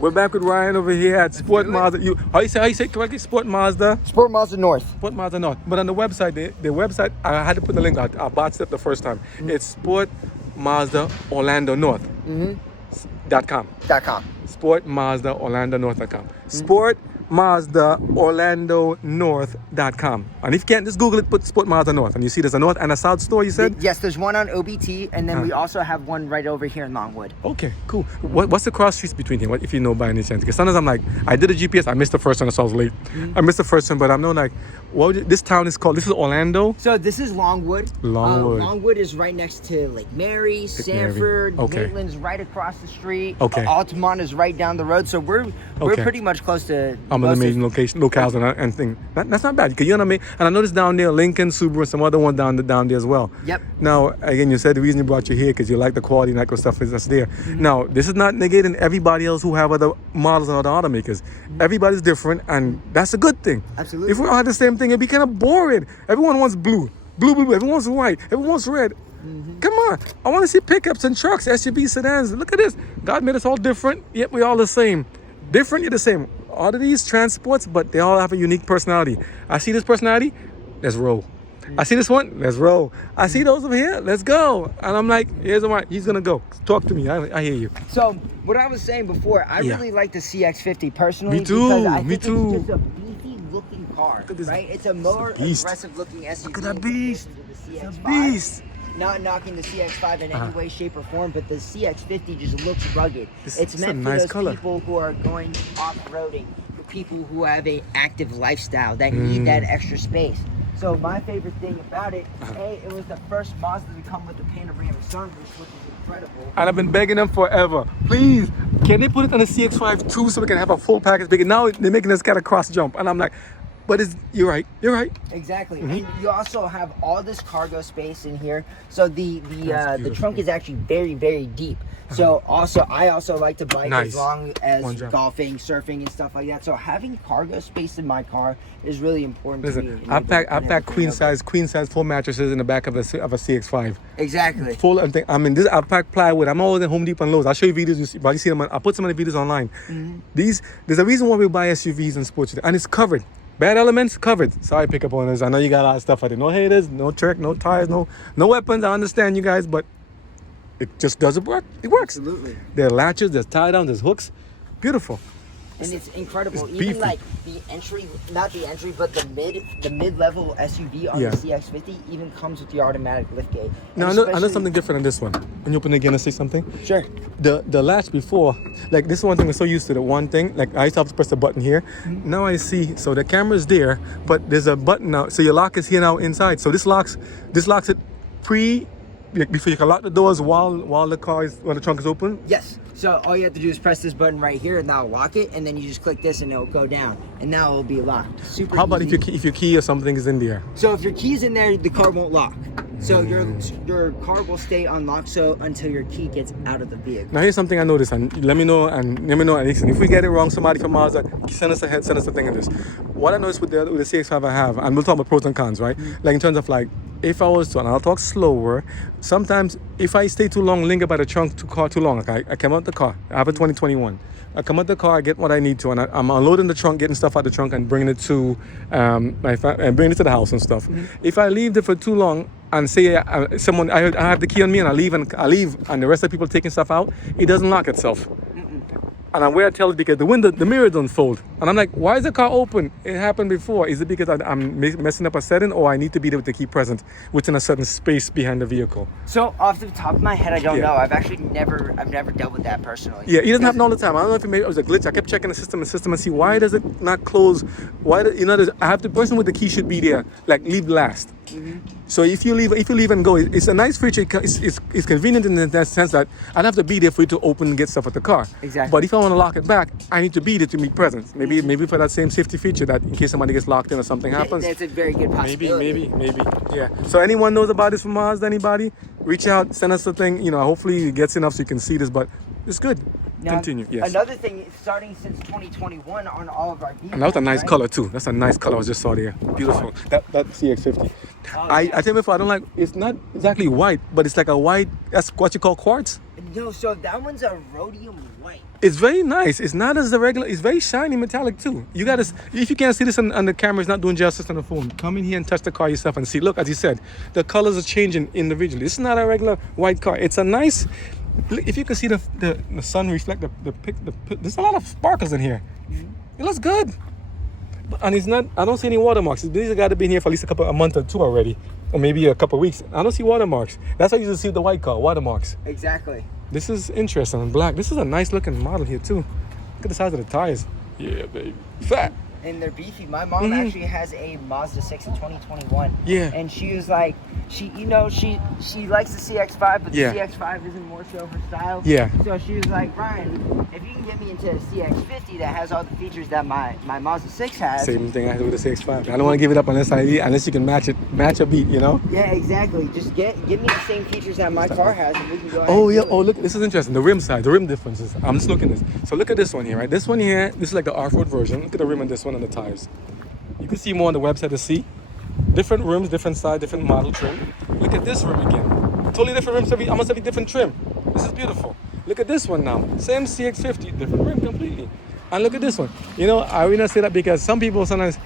We're back with Ryan over here at Sport Mazda. How you say correctly? Sport Mazda? Sport Mazda North. Sport Mazda North. But on the website, the website, I had to put the link out. I botched it the first time. It's Sport Mazda Orlando North. .com. Sport Mazda Orlando North.com. Sport Mazda Orlando North.com. And if you can't, just Google it, put Sport Mazda North, and you see there's a North and a South store, you said? Yes, there's one on OBT, and then we also have one right over here in Longwood. Okay, cool. What's the cross streets between here? What if you know by any chance? Because sometimes I'm like, I did a GPS, I missed the first one, so I was late. I missed the first one, but I'm not like, this town is called? This is Orlando? So this is Longwood. Longwood is right next to Lake Mary, Sanford, Maitland's right across the street. Okay. Altamont is right down the road, so we're pretty much close to. I'm an amazing locales and thing. That's not bad. Because you know what I mean. And I noticed down there, Lincoln, Subaru, and some other one down there as well. Yep. Now, again, you said the reason you brought you here because you like the quality and that kind of stuff is that's there. Now, this is not negating everybody else who have other models and other automakers. Everybody's different, and that's a good thing. Absolutely. If we all had the same thing, it'd be kind of boring. Everyone wants blue. Everyone wants white. Everyone wants red. Come on. I want to see pickups and trucks, SUVs, sedans. Look at this. God made us all different, yet we all the same. Different, yet the same. All of these transports, but they all have a unique personality. I see this personality, let's roll. I see this one, let's roll. I see those over here, let's go. And I'm like, here's the he's gonna go. Talk to me, I hear you. So, what I was saying before, I really like the CX-50 personally. Me too, because I me think too. It's just a beefy looking car, right? It's a more aggressive looking SUV. Look at that beast. It's a beast. Not knocking the CX-5 in any way, shape, or form, but the CX-50 just looks rugged. It's meant for those people who are going off-roading, for people who have an active lifestyle that need that extra space. So my favorite thing about it, it was the first Mazda to come with the panoramic sunroof, which is incredible. And I've been begging them forever. Please, can they put it on the CX-5 too so we can have a full package? Because now they're making us kind of cross jump. And I'm like, but you're right. Exactly. And you also have all this cargo space in here. So the trunk is actually very, very deep. So I also like to bike as long as golfing, surfing, and stuff like that. So having cargo space in my car is really important to me. I pack queen size full mattresses in the back of a CX-5. Exactly. Full. I pack plywood. I'm always in Home Depot and Lowe's. I'll show you videos. You see them. I'll put some of the videos online. There's a reason why we buy SUVs and sports, and it's covered. Bad elements covered. Sorry, pickup owners. I know you got a lot of stuff out there. No haters, no trick, no tires, no weapons. I understand you guys, but it just doesn't work. It works. Absolutely. There are latches, there's tie downs, there's hooks. Beautiful. And it's incredible. Even like not the entry, but the mid-level SUV on the CX-50 even comes with the automatic liftgate. Now I know something different on this one. Can you open it again and say something? Sure. The latch before, like this one thing we're so used to, the one thing, like I used to have to press the button here. Now I see, so the camera's there, but there's a button now. So your lock is here now inside. So this locks it before you can lock the doors while the trunk is open? Yes. So all you have to do is press this button right here and that'll lock it, and then you just click this and it'll go down, and now it'll be locked. Super How about easy. if your key or something is in there? So if your key's in there, the car won't lock. So your car will stay unlocked until your key gets out of the vehicle. Now here's something I noticed, and let me know, and if we get it wrong, somebody from Mazda, send us a thing in this. What I noticed with the CX-5 I have, and we'll talk about pros and cons, right? Like in terms of like, if I was to, and I'll talk slower, sometimes if I stay too long, linger by the trunk car too long, like I come out the car, I have a 2021. I come out the car, I get what I need to, and I'm unloading the trunk, getting stuff out the trunk, and bringing it to bringing it to the house and stuff. If I leave it for too long, and say I have the key on me, and I leave, and the rest of the people taking stuff out, it doesn't lock itself. And I'm where I tell it because the mirror don't fold. And I'm like, why is the car open? It happened before. Is it because I'm messing up a setting, or I need to be there with the key present within a certain space behind the vehicle? So off the top of my head, I don't know. I've actually never dealt with that personally. Yeah, it doesn't happen all the time. I don't know if it was a glitch. I kept checking the system and see why does it not close? I have the person with the key should be there, like leave last. So if you leave and go, it's a nice feature. It's convenient in that sense that I don't have to be there for you to open and get stuff at the car. Exactly. But if I want to lock it back, I need to be there to meet presence. Maybe for that same safety feature that in case somebody gets locked in or something happens. That's a very good possibility. Maybe. Yeah. So anyone knows about this from Mazda? Anybody? Reach out, send us a thing. Hopefully it gets enough so you can see this. But it's good. Now, continue. Yes. Another thing, starting since 2021 on all of our vehicles. And that was a nice color too. That's a nice color I just saw there. Beautiful. That CX-50. I tell you before, I don't like. It's not exactly white, but it's like a white. That's what you call quartz. No, so that one's a rhodium white. It's very nice. It's not as the regular. It's very shiny metallic too. You gotta, if you can't see this on the camera, it's not doing justice on the phone. Come in here and touch the car yourself and see. Look, as you said, the colors are changing individually. This is not a regular white car. It's a nice. If you can see the sun reflect there's a lot of sparkles in here. It looks good. And it's not. I don't see any watermarks. These have got to be in here for at least a month or two already, or maybe a couple of weeks. I don't see watermarks. That's why you usually see the white car watermarks. Exactly. This is interesting and black. This is a nice looking model here too. Look at the size of the tires. Yeah, baby. Fat. And they're beefy. My mom actually has a Mazda 6 in 2021. Yeah. And she was like, she likes the CX-5, but the CX-5 isn't more so her style. Yeah. So she was like, Ryan, if you can get me into a CX-50 that has all the features that my Mazda 6 has. Same thing I have with the CX-5. I don't want to give it up unless you can match a beat, you know? Yeah, exactly. Just give me the same features that my car has, and we can go ahead. Oh yeah. Oh look, this is interesting. The rim side, the rim differences. I'm just looking at this. So look at this one here, right? This one here, this is like the off-road version. Look at the rim on this one and the tires. You can see more on the website to see. Different rims, different size, different model trim. Look at this rim again. Totally different rims, almost every different trim. This is beautiful. Look at this one now. Same CX-50, different rim completely. And look at this one. You know, I really not say that because some people sometimes,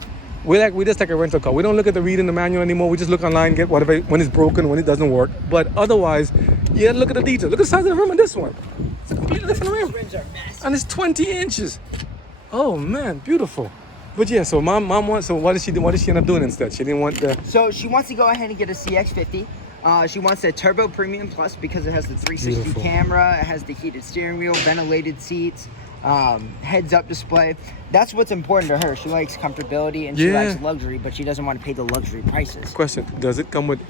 we just take a rental car. We don't look at the read in the manual anymore. We just look online, get whatever, when it's broken, when it doesn't work. But otherwise, yeah, look at the details. Look at the size of the rim on this one. It's a completely different rim. Rims are massive. And it's 20 inches. Oh man, beautiful. But yeah, so mom wants. So what did she do? What did she end up doing instead? She didn't want the. So she wants to go ahead and get a CX-50. She wants a Turbo Premium Plus because it has the 360 Beautiful. camera, it has the heated steering wheel, ventilated seats, heads-up display. That's what's important to her. She likes comfortability and she likes luxury, but she doesn't want to pay the luxury prices. Question: does it come with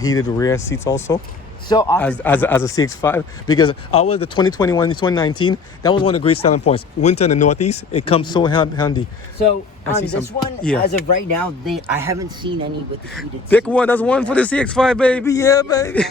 heated rear seats also? So as a CX-5, because ours, the 2021, 2019, that was one of the great selling points. Winter in the Northeast, it comes so handy. So on this one, as of right now, I haven't seen any with the heated seats. Pick one. That's one for the CX-5, baby. Yeah, baby.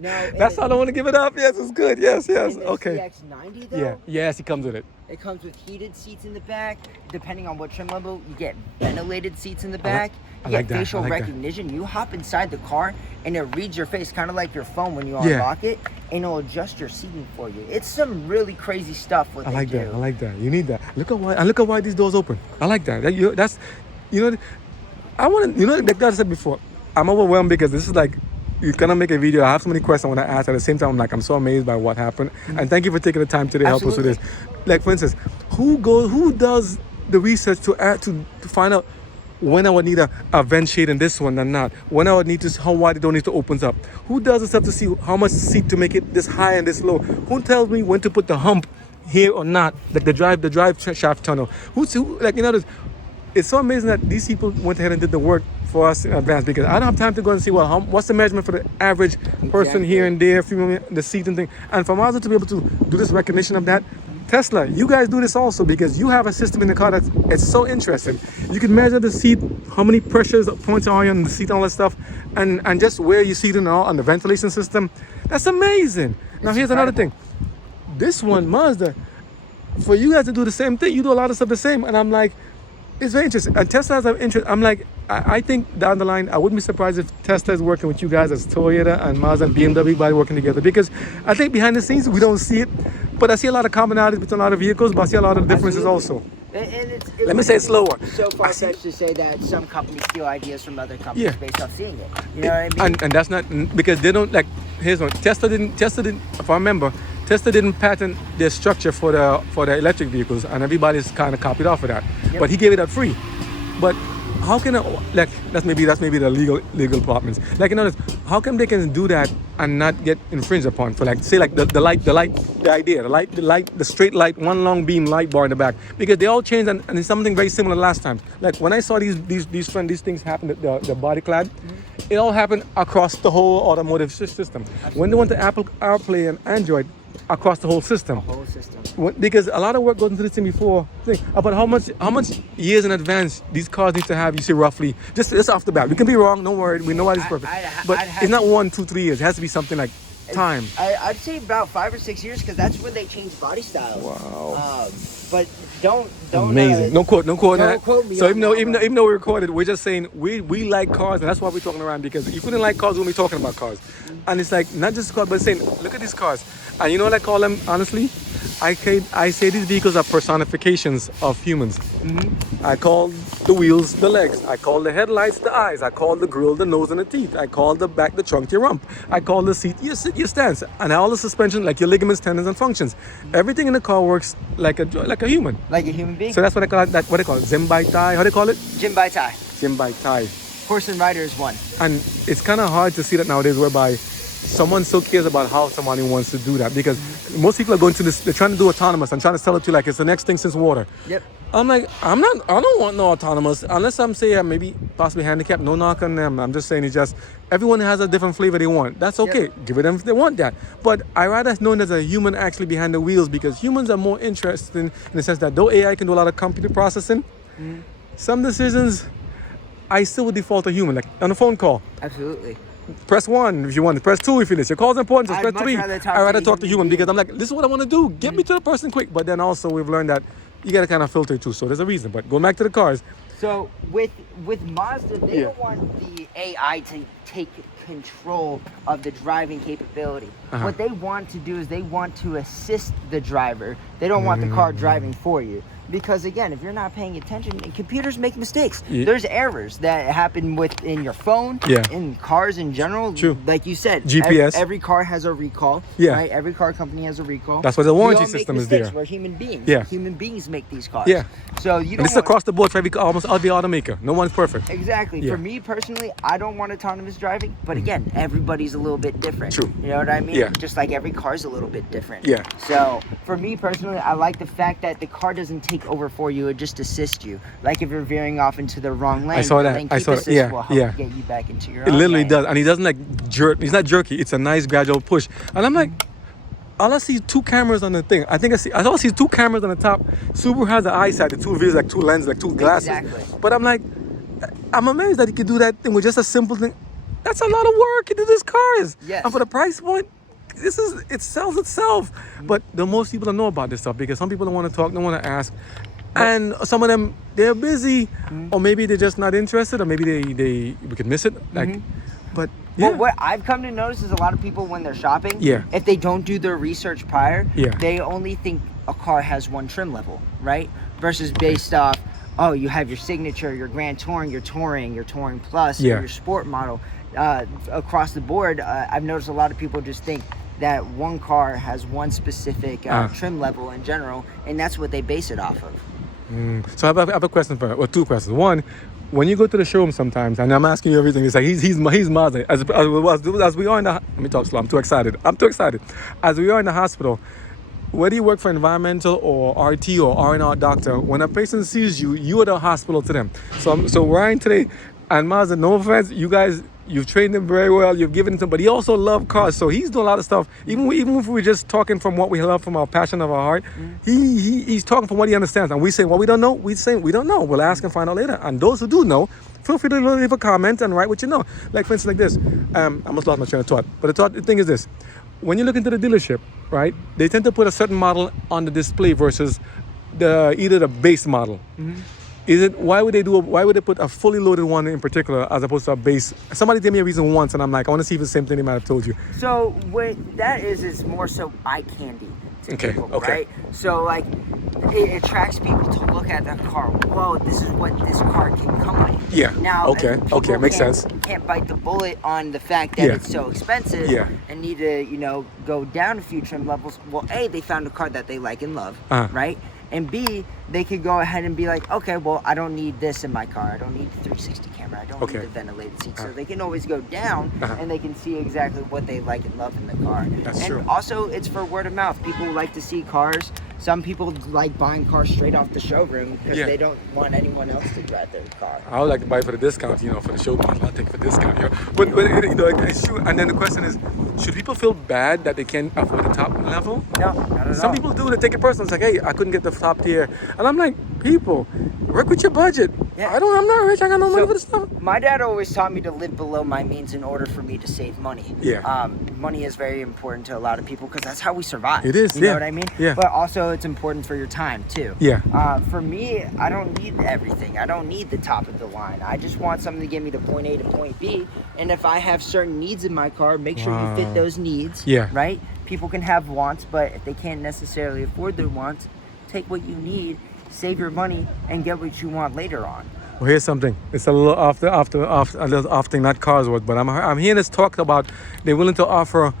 No, that's how I don't want to give it up. Yes, it's good. Yes. Okay. CX-90 though? Yeah. Yes, it comes with it. It comes with heated seats in the back. Depending on what trim level, you get ventilated seats in the back. You get facial recognition. You hop inside the car and it reads your face, kind of like your phone when you unlock it, and it'll adjust your seating for you. It's some really crazy stuff. I like that. You need that. Look at why these doors open. I like that. I want to. You know, like I said before, I'm overwhelmed because this is like. You're gonna make a video. I have so many questions I want to ask. At the same time, I'm so amazed by what happened. And thank you for taking the time today to help us with this. Like for instance, who does the research to find out when I would need a vent shade in this one and not? When I would need to, how wide the door needs to open up? Who does the stuff to see how much seat to make it this high and this low? Who tells me when to put the hump here or not? Like the drive shaft tunnel. It's so amazing that these people went ahead and did the work for us in advance, because I don't have time to go and see what's the measurement for the average person here and there, the seat and thing. And for Mazda to be able to do this recognition of that, Tesla, you guys do this also because you have a system in the car it's so interesting. You can measure the seat, how many pressures points are on the seat, all that stuff, and just where you seat and all on the ventilation system. That's amazing. Now here's another thing. This one, Mazda, for you guys to do the same thing, you do a lot of stuff the same, and I'm like, it's very interesting. And Tesla has an interest. I'm like, I think down the line, I wouldn't be surprised if Tesla is working with you guys as Toyota and Mazda and BMW by working together, because I think behind the scenes we don't see it, but I see a lot of commonalities between a lot of vehicles, but I see a lot of differences also. And Let me say it slower. So far-fetched to say that some companies steal ideas from other companies based off seeing it. You know what I mean? And that's not because they don't like. Here's one. Tesla didn't. If I remember, Tesla didn't patent their structure for the electric vehicles, and everybody's kind of copied off of that. But he gave it out free. But how can that's maybe the legal departments. Like, how come they can do that and not get infringed upon for, like, say, like the straight light, one long beam light bar in the back, because they all changed and it's something very similar last time. Like when I saw these things happen, the body clad, it all happened across the whole automotive system. Absolutely. When they went to Apple CarPlay and Android, across the whole system. Because a lot of work goes into this thing before. Think about how much years in advance these cars need to have. You see, roughly, just off the bat. We can be wrong. Don't worry. We know why it's perfect. But it's not 1, 2, 3 years. It has to be something like time? I'd say about 5 or 6 years, because that's when they changed body styles. Wow. But don't. Amazing. No quote. Don't quote me. So on even though that even one. though even though we recorded, we're just saying we like cars, and that's why we're talking around. Because if we didn't like cars, we wouldn't be talking about cars. And it's like not just cars, but saying, look at these cars. And you know what I call them? Honestly, I say these vehicles are personifications of humans. I call the wheels the legs. I call the headlights the eyes. I call the grill the nose and the teeth. I call the back the trunk your rump. I call the seat your stance. And all the suspension like your ligaments, tendons, and functions. Everything in the car works like a human. Like a human being. So that's what I call it. What they call it? Zim by tie. How do they call it? Jim by tie. Zim by tie. Horse and rider is one. And it's kind of hard to see that nowadays, whereby someone still cares about how somebody wants to do that, because most people are going to this. They're trying to do autonomous and trying to sell it to you like it's the next thing since water. Yep. I'm like, I don't want no autonomous unless I'm say maybe possibly handicapped. No knock on them. I'm just saying it's just everyone has a different flavor they want. That's okay. Yep. Give it them if they want that. But I rather know there's a human actually behind the wheels, because humans are more interested in the sense that though AI can do a lot of computer processing, some decisions I still would default to human, like on a phone call. Absolutely. Press 1 if you want to. Press 2 if you listen. Your call's important. Just I'd press much 3. rather I'd rather talk to human human, because I'm like, this is what I want to do. Get me to the person quick. But then also we've learned that you got to kind of filter too. So there's a reason. But going back to the cars. So with Mazda, they don't want the AI to take control of the driving capability. What they want to do is they want to assist the driver. They don't want the car driving for you. Because again, if you're not paying attention, and computers make mistakes. There's errors that happen within your phone, in cars in general. True. Like you said, GPS. Every car has a recall. Yeah. Right? Every car company has a recall. That's why the warranty We all make system is mistakes. there. We're human beings. Yeah. Human beings make these cars. Yeah. So you And don't this is across the board for almost every automaker. No one's perfect. Exactly. Yeah. For me personally, I don't want autonomous driving, but again, everybody's a little bit different. True. You know what I mean? Yeah. Just like every car's a little bit different. Yeah. So for me personally, I like the fact that the car doesn't take over for you; it just assists you. Like if you're veering off into the wrong lane, I saw that. lane I keep saw that. assist Yeah, will help yeah. get you back into your It own literally lane. does. And he doesn't like jerk. He's not jerky. It's a nice gradual push. And I'm like, all I see is 2 cameras on the thing. I all see 2 cameras on the top. Subaru has the eyesight, the 2 views, like 2 lenses, like 2 glasses. Exactly. But I'm like, I'm amazed that he could do that thing with just a simple thing. That's a lot of work to do this cars. Yes. And for the price point, it sells itself. But the most people don't know about this stuff, because some people don't want to talk, don't want to ask. And some of them, they're busy, or maybe they're just not interested, or maybe we could miss it. Like, but yeah. Well, what I've come to notice is a lot of people, when they're shopping, if they don't do their research prior, they only think a car has one trim level, right? Versus based off, oh, you have your signature, your Grand Touring, your Touring Plus, or your Sport model. Across the board, I've noticed a lot of people just think that one car has one specific trim level in general, and that's what they base it off of. So I have a question for, or 2 questions. One, when you go to the showroom sometimes, and I'm asking you everything, it's like he's Mazda. As we are in the, let me talk slow. I'm too excited. As we are in the hospital, whether you work for environmental or RT or R&R doctor, when a patient sees you, you are the hospital to them. So Ryan today and Mazda, no offense, you guys, you've trained him very well, you've given him to, but he also loves cars, so he's doing a lot of stuff. Even if we're just talking from what we love, from our passion of our heart, he's talking from what he understands. And we say, what we don't know, we say we don't know. We'll ask and find out later. And those who do know, feel free to leave a comment and write what you know. Like for instance, like this. I almost lost my train of thought. But the thing is this. When you look into the dealership, right, they tend to put a certain model on the display versus either the base model. Is it, why would they put a fully loaded one in particular as opposed to a base? Somebody gave me a reason once, and I'm like, I want to see if it's the same thing they might have told you. So what that is more so eye candy to people, right? So like it attracts people to look at that car. Whoa, this is what this car can come with. Yeah. Now, okay, makes sense. Can't bite the bullet on the fact that it's so expensive and need to, go down a few trim levels. Well, A, they found a car that they like and love, right? And B, they could go ahead and be like, okay, well, I don't need this in my car. I don't need the 360 camera. I don't need the ventilated seat. So they can always go down and they can see exactly what they like and love in the car. That's true. Also, it's for word of mouth. People like to see cars. Some people like buying cars straight off the showroom because they don't want anyone else to drive their car. I would like to buy it for the discount, for the showroom. I'll take it for discount. But it's true. And then the question is, should people feel bad that they can't afford the top level? No, not at all. Some people do. They take it personal. It's like, hey, I couldn't get the top tier. And I'm like, People, work with your budget. Yeah. I'm not rich. I got no money for this stuff. My dad always taught me to live below my means in order for me to save money. Yeah. Money is very important to a lot of people because that's how we survive. It is, You know yeah. what I mean? Yeah. But also it's important for your time too. Yeah. For me, I don't need everything. I don't need the top of the line. I just want something to get me to point A to point B. And if I have certain needs in my car, make sure you fit those needs. Yeah. Right? People can have wants, but if they can't necessarily afford their wants, take what you need, save your money, and get what you want later on. Well, here's something. It's a little off thing, not cars worth, but I'm hearing this talk about they're willing to offer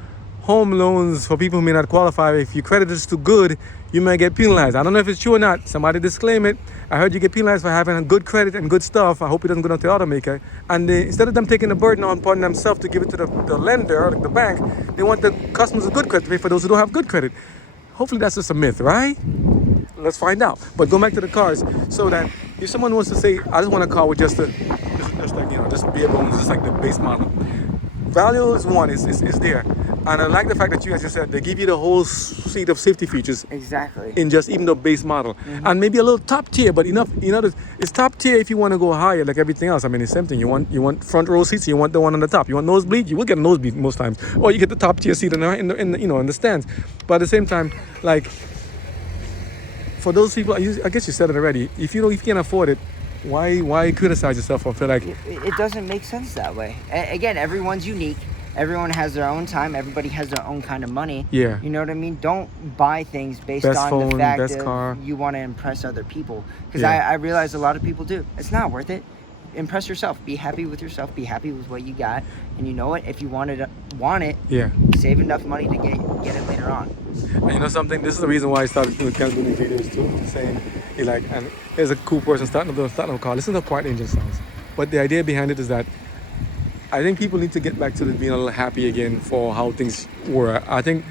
home loans for people who may not qualify. If your credit is too good, you may get penalized. I don't know if it's true or not. Somebody disclaim it. I heard you get penalized for having good credit and good stuff. I hope it doesn't go down to the automaker. And instead of them taking the burden upon themselves to give it to the lender or the bank, they want the customers with good credit to pay for those who don't have good credit. Hopefully that's just a myth, right? Let's find out. But go back to the cars. So that if someone wants to say, I just want a car with just like, just bare bones, just like the base model. Value is one, is there. And I like the fact that you guys just said they give you the whole suite of safety features. Exactly. In just even the base model. And maybe a little top tier, but enough, it's top tier if you want to go higher like everything else. I mean, it's same thing. You want front row seats, you want the one on the top. You want nosebleed, you will get a nosebleed most times. Or you get the top tier seat in the stands. But at the same time, like, for those people, I guess you said it already. If you can't afford it, why criticize yourself or feel like it doesn't make sense that way? Again, everyone's unique. Everyone has their own time. Everybody has their own kind of money. Yeah. You know what I mean? Don't buy things based best on phone, the fact best that car. you want to impress other people. Because Yeah. I realize a lot of people do. It's not worth it. Impress yourself. Be happy with yourself. Be happy with what you got. And you know what? If you want it, Yeah. save enough money to get it later on. And you know something? This is the reason why I started doing these videos too. Saying, and there's a cool person starting a car. Listen to how quiet the engine sounds. But the idea behind it is that I think people need to get back to being a little happy again for how things were. I think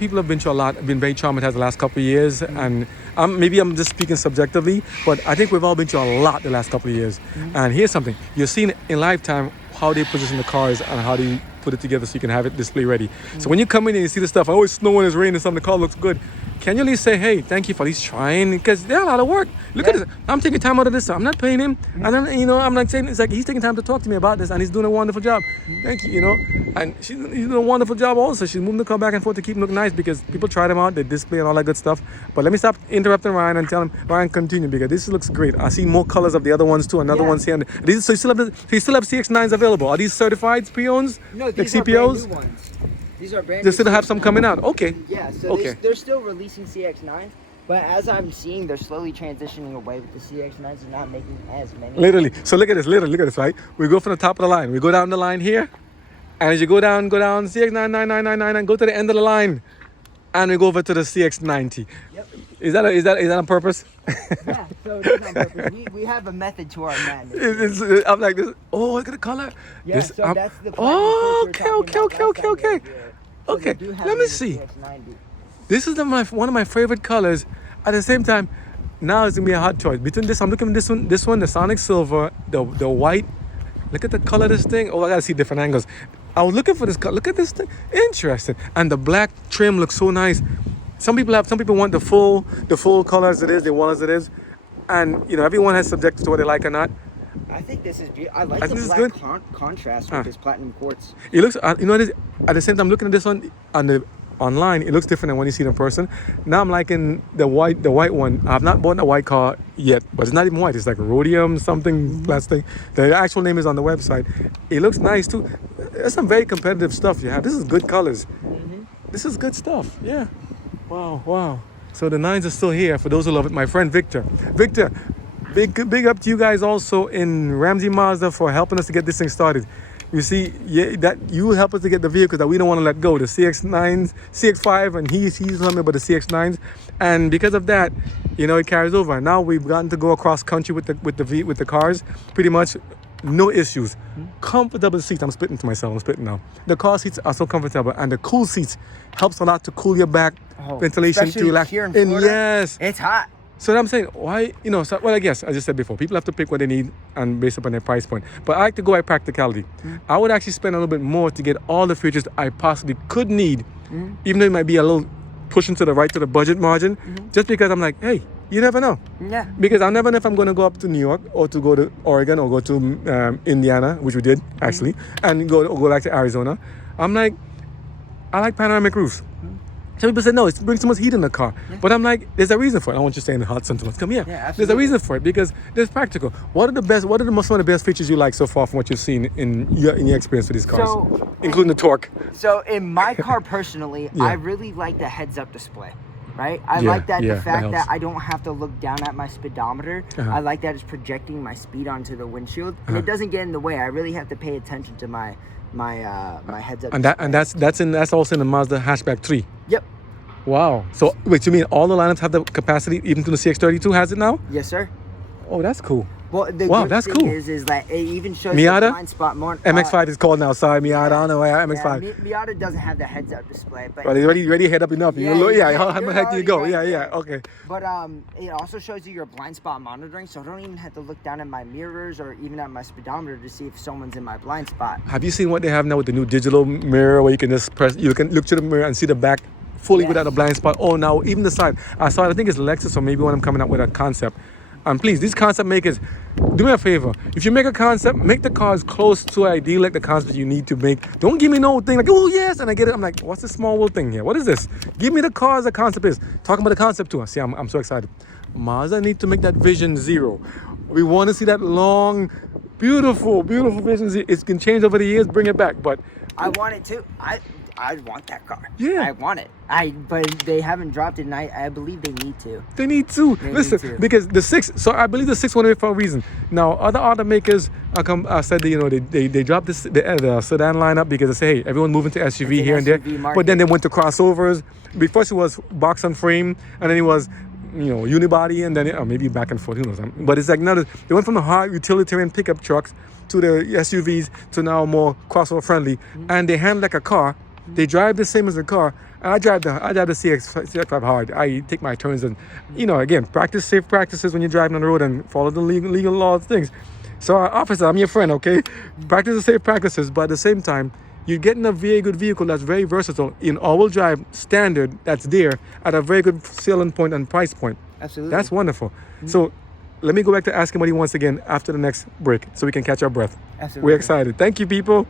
people have been through a lot, been very traumatized the last couple of years, and maybe I'm just speaking subjectively, but I think we've all been through a lot the last couple of years. And here's something: you're seeing in lifetime how they position the cars and how they put it together so you can have it display ready. So when you come in and you see the stuff, oh, it's snowing, it's raining, something, the car looks good. Can you at least say, hey, thank you for at least trying? Because they're a lot of work. Look at this. I'm taking time out of this. I'm not paying him. And then, I'm like saying, it's like he's taking time to talk to me about this and he's doing a wonderful job. Thank you, And he's doing a wonderful job also. She's moving the car back and forth to keep him look nice because people try them out, they display and all that good stuff. But let me stop interrupting Ryan and tell him, Ryan, continue because this looks great. I see more colors of the other ones too. Another one's here. And so you still have CX-9s available. Are these certified pre-owns? No, these like are brand CPOs? new ones. These are brand They new. still have some coming out. Okay. Yeah, so Okay. they're still releasing CX-9s, but as I'm seeing, they're slowly transitioning away with the CX-9s and not making as many. Literally. So look at this, right? We go from the top of the line. We go down the line here. And as you go down CX-99999 and go to the end of the line. And we go over to the CX-90. Yep. Is that on purpose? Yeah, so it is on purpose. We have a method to our madness. I'm like this. Oh, look at the color. Yeah, This, so that's the oh, platinum okay. quartz we were talking about last time. So Okay, they do have let it me in the see. CX-90. This is one of my favorite colors. At the same time, now it's gonna be a hot choice between this. I'm looking at this one, the Sonic Silver, the white. Look at the color of this thing. Oh, I gotta see different angles. I was looking for this color. Look at this thing. Interesting. And the black trim looks so nice. Some people want the full color as it is. They want as it is, and everyone has subjected to what they like or not. I think this is beautiful. I like think the this is black good. contrast with this platinum quartz. It looks, what is, at the same time, looking at this one online, it looks different than when you see it in person. Now I'm liking the white one. I've not bought a white car yet, but it's not even white. It's like rhodium something plastic. The actual name is on the website. It looks nice too. There's some very competitive stuff you have. This is good colors. This is good stuff. Yeah. Wow. So the 9s are still here for those who love it. My friend Victor, big up to you guys also in Ramsey Mazda for helping us to get this thing started. You see, that you help us to get the vehicles that we don't want to let go, the CX-9s, CX-5, and he's telling me about the CX-9s, and because of that, it carries over. And now we've gotten to go across country with the cars, pretty much no issues. Comfortable seats. I'm spitting to myself. I'm spitting now. The car seats are so comfortable, and the cool seats helps a lot to cool your back, ventilation to especially relax. here in And Florida, yes, it's hot. so I'm saying, why, I guess, as I said before, people have to pick what they need and based upon their price point. But I like to go by practicality. I would actually spend a little bit more to get all the features I possibly could need, even though it might be a little pushing to the right to the budget margin, just because I'm like, hey, You never know. Yeah. Because I'll never know if I'm going to go up to New York or to go to Oregon or go to Indiana, which we did actually, and go back to Arizona. I'm like, I like panoramic roofs. Some people say, no, it brings too much heat in the car. But I'm like, there's a reason for it. I don't want you to stay in the hot sun too much. Come here. Yeah, there's a reason for it because it's practical. What are some of the best features you like so far from what you've seen in your experience with these cars? Including the torque. So in my car personally, Yeah. I really like the heads-up display. Right? I Yeah, like that yeah, the fact that that helps. I don't have to look down at my speedometer. I like that it's projecting my speed onto the windshield, and it doesn't get in the way. I really have to pay attention to my heads-up. And that's also in the Mazda hatchback 3. Yep. Wow. So wait, you mean all the lineups have the capacity, even to the CX-32 has it now? Yes, sir. Oh, that's cool. Well, the Wow, good that's thing cool. is that it even shows Miata? the blind spot more. MX-5 is called now. Sorry, Miata. I don't know why MX-5. Miata doesn't have the heads-up display, but Well, it's already head up enough. Yeah, How you're the heck do you go? already Yeah, right there. okay. But it also shows you your blind spot monitoring, so I don't even have to look down at my mirrors or even at my speedometer to see if someone's in my blind spot. Have you seen what they have now with the new digital mirror where you can just you can look to the mirror and see the back fully Yes. without a blind spot? Oh, now even the side. I think it's Lexus or maybe when I'm coming up with a concept. And please, these concept makers, do me a favor. If you make a concept, make the car as close to ideal like the concept you need to make. Don't give me no thing like, oh yes, and I get it. I'm like, what's this small little thing here? What is this? Give me the car as a concept is. Talking about the concept too. See, I'm so excited. Mazda need to make that Vision Zero. We want to see that long, beautiful Vision Zero. It can change over the years, bring it back. But I want it too. I want that car. Yeah. I want it. But they haven't dropped it, and I believe they need to. they need to. They Listen, need to. because the 6, so I believe the 6 went away for a reason. Now, other automakers said that, they dropped the sedan lineup because they say, hey, everyone moving to SUV It's an here and there. SUV market. But then they went to crossovers. Before it was box on frame, and then it was, unibody, and then maybe back and forth, who knows. But it's like, now they went from the hard utilitarian pickup trucks to the SUVs to now more crossover friendly, and they handle like a car. They drive the same as a car. And I drive the CX-5 hard. I take my turns and, again, practice safe practices when you're driving on the road and follow the legal laws things. So, officer, I'm your friend, okay? Practice the safe practices, but at the same time, you're getting a very good vehicle that's very versatile in all-wheel drive standard that's there at a very good selling point and price point. Absolutely. That's wonderful. So, let me go back to asking what he wants again after the next break so we can catch our breath. Absolutely. We're excited. Thank you, people.